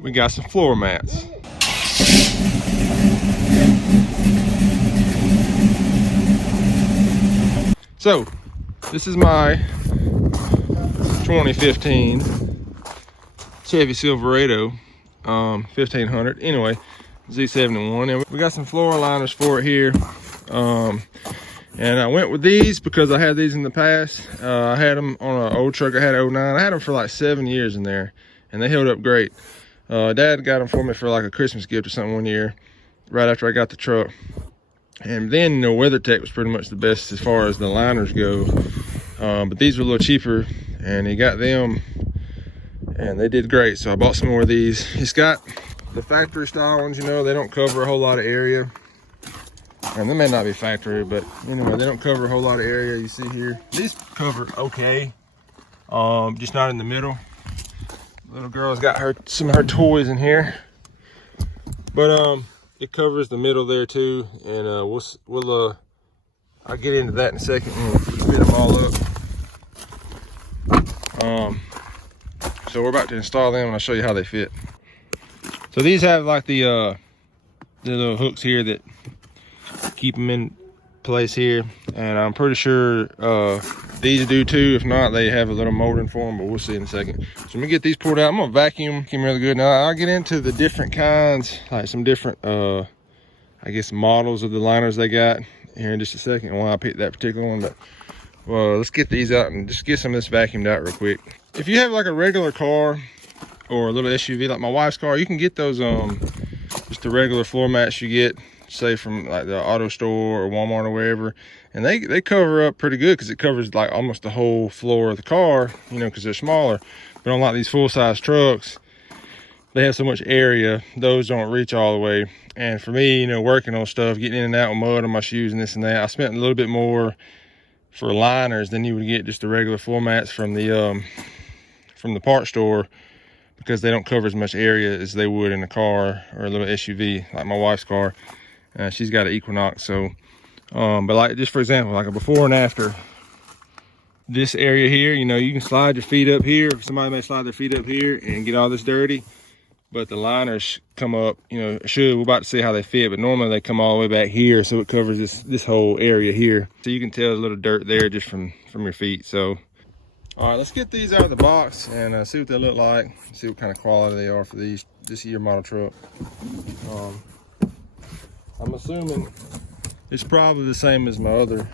we got some floor mats. So this is my 2015 Chevy Silverado 1500. Anyway, Z71, and we got some floor liners for it here. And I went with these because I had these in the past. I had them on an old truck. I had an 09. I had them for like 7 years in there, and they held up great. Dad got them for me for like a Christmas gift or something one year, right after I got the truck. And then, you know, WeatherTech was pretty much the best as far as the liners go. But these were a little cheaper, and he got them, and they did great. So I bought some more of these. It's got the factory style ones, you know, they don't cover a whole lot of area. And they may not be factory, but anyway, they don't cover a whole lot of area. You see here, these cover okay, just not in the middle. Little girl's got some of her toys in here, but it covers the middle there too. And I'll get into that in a second and fit them all up. So we're about to install them, and I'll show you how they fit. So these have like the little hooks here that keep them in place here, and I'm pretty sure these do too. If not, they have a little molding for them, but we'll see in a second. So let me get these pulled out. I'm gonna vacuum them really good. Now I'll get into the different kinds, like some different I guess models of the liners they got here in just a second, why I picked that particular one. But well, let's get these out and just get some of this vacuumed out real quick. If you have like a regular car or a little SUV like my wife's car, you can get those just the regular floor mats you get, say from like the auto store or Walmart or wherever, and they cover up pretty good because it covers like almost the whole floor of the car, you know, because they're smaller. But on like these full-size trucks, they have so much area, those don't reach all the way. And for me, you know, working on stuff, getting in and out with mud on my shoes and this and that, I spent a little bit more for liners than you would get just the regular floor mats from the part store, because they don't cover as much area as they would in a car or a little SUV like my wife's car. She's got an Equinox. So but like, just for example, like a before and after, this area here, you know, you can slide your feet up here. Somebody may slide their feet up here and get all this dirty, but the liners come up, you know, we're about to see how they fit, but normally they come all the way back here, so it covers this whole area here. So you can tell a little dirt there just from your feet. So all right, let's get these out of the box and see what they look like, see what kind of quality they are for this year model truck. I'm assuming it's probably the same as my other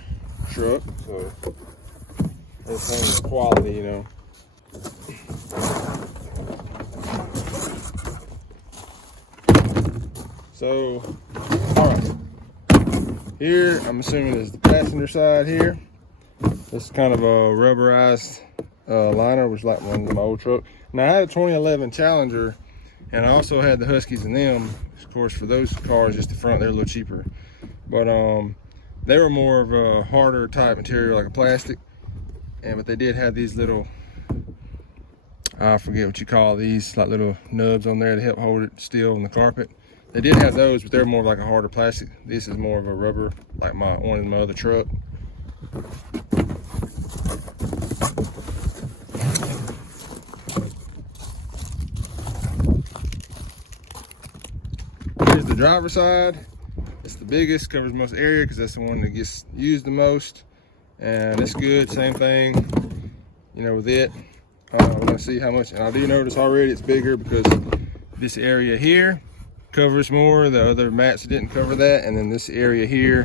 truck, so the same quality, you know. So, all right, here I'm assuming is the passenger side here. This is kind of a rubberized liner, which is like one of my old truck. Now I had a 2011 Challenger, and I also had the Huskies in them. Of course, for those cars, just the front, they're a little cheaper. But they were more of a harder type material, like a plastic. But they did have these little, I forget what you call these, like little nubs on there to help hold it still on the carpet. They did have those, but they're more of like a harder plastic. This is more of a rubber, like one in my other truck. Here's the driver's side. It's the biggest, covers most area because that's the one that gets used the most. And it's good, same thing, you know, with it. We're gonna see how much, and I do notice already it's bigger because this area here covers more. The other mats didn't cover that. And then this area here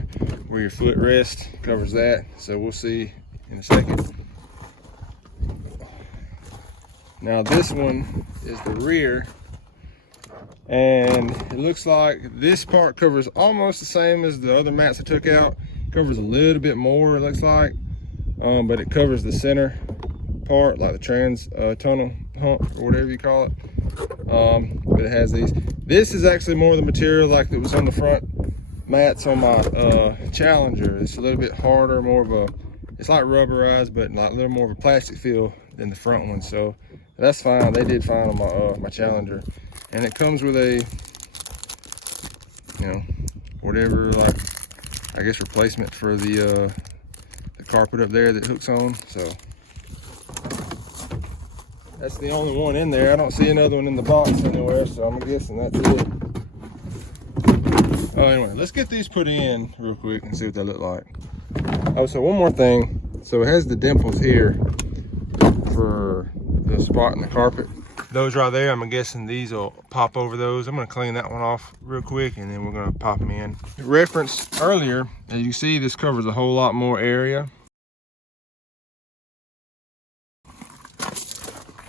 where your foot rests covers that. So we'll see in a second. Now this one is the rear, and it looks like this part covers almost the same as the other mats I took out. Covers a little bit more, it looks like, but it covers the center part, like the trans tunnel hump or whatever you call it. But it has these. This is actually more of the material like that was on the front mats on my Challenger. It's a little bit harder, more of a, it's like rubberized, but like a little more of a plastic feel than the front one. So that's fine. They did fine on my Challenger, and it comes with a, you know, whatever, like, I guess replacement for the carpet up there that hooks on. So That's the only one in there. I don't see another one in the box anywhere, so I'm guessing that's it. Oh, anyway, let's get these put in real quick and see what they look like. Oh, so one more thing. So it has the dimples here for the spot in the carpet. Those right there, I'm guessing these will pop over those. I'm gonna clean that one off real quick and then we're gonna pop them in. Referenced earlier, as you can see, this covers a whole lot more area.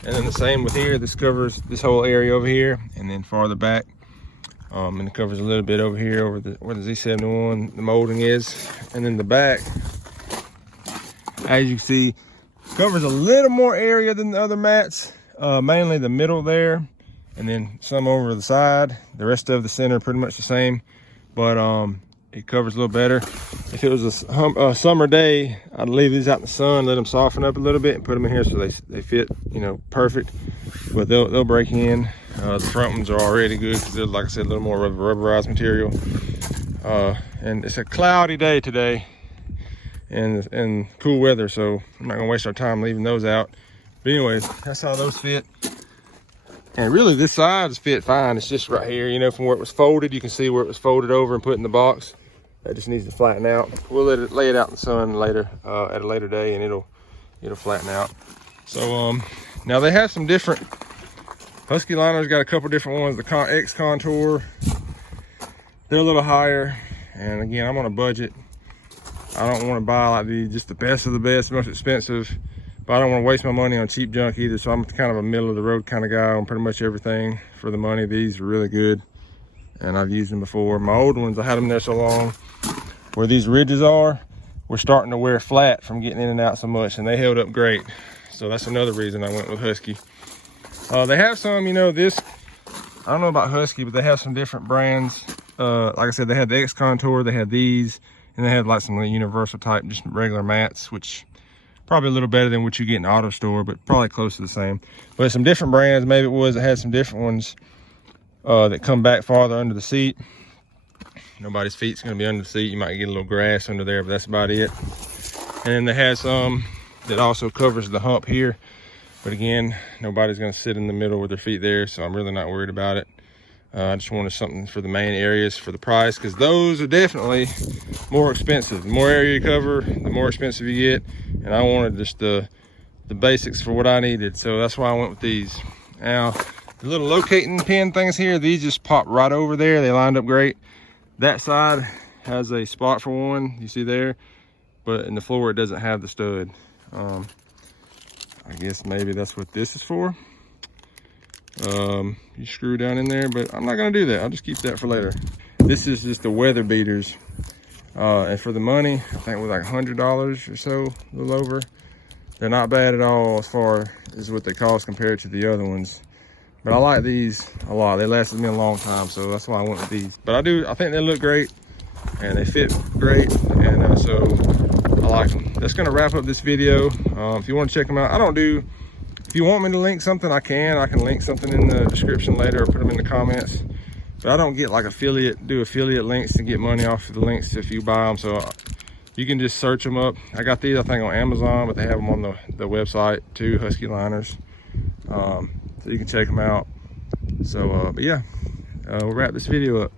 And then the same with here, this covers this whole area over here and then farther back. And it covers a little bit over here over the where the Z71 the molding is. And then the back, as you can see, covers a little more area than the other mats. Mainly the middle there, and then some over the side. The rest of the center pretty much the same, but it covers a little better. If it was a summer day, I'd leave these out in the sun, let them soften up a little bit, and put them in here so they fit, you know, perfect. But they'll break in. The front ones are already good because they're, like I said, a little more rubberized material. And it's a cloudy day today, and cool weather, so I'm not gonna waste our time leaving those out. But anyways, that's how those fit. And really this side is fit fine. It's just right here, you know, from where it was folded, you can see where it was folded over and put in the box. That just needs to flatten out. We'll lay it out in the sun later, at a later day, and it'll flatten out. So now they have some different, Husky liners got a couple different ones. The X Contour, they're a little higher. And again, I'm on a budget. I don't want to buy like just the best of the best, most expensive. But I don't want to waste my money on cheap junk either, so I'm kind of a middle of the road kind of guy on pretty much everything for the money. These are really good, and I've used them before. My old ones, I had them there so long, where these ridges are, we're starting to wear flat from getting in and out so much, and they held up great. So that's another reason I went with Husky. They have some, you know, this, I don't know about Husky, but they have some different brands. Like I said, they had the X Contour, they had these, and they had like some universal type, just regular mats, which probably a little better than what you get in the auto store, but probably close to the same. But some different brands, maybe it had some different ones that come back farther under the seat. Nobody's feet's gonna be under the seat. You might get a little grass under there, but that's about it. And then they had some that also covers the hump here. But again, nobody's gonna sit in the middle with their feet there, so I'm really not worried about it. I just wanted something for the main areas for the price, because those are definitely more expensive. The more area you cover, the more expensive you get. And I wanted just the basics for what I needed, so that's why I went with these. Now, the little locating pin things here, these just pop right over there. They lined up great. That side has a spot for one, you see there, but in the floor it doesn't have the stud. I guess maybe that's what this is for. You screw down in there, but I'm not gonna do that. I'll just keep that for later. This is just the weather beaters, and for the money, I think it was like $100 or so, a little over. They're not bad at all as far as what they cost compared to the other ones, but I like these a lot. They lasted me a long time, so that's why I went with these. But I think they look great and they fit great, and so I like them. That's gonna wrap up this video. If you want to check them out, if you want me to link something, I can link something in the description later or put them in the comments. But I don't get like do affiliate links to get money off of the links if you buy them. So you can just search them up. I got these, I think, on Amazon, but they have them on the website too, Husky liners. So you can check them out. So, but yeah, we'll wrap this video up.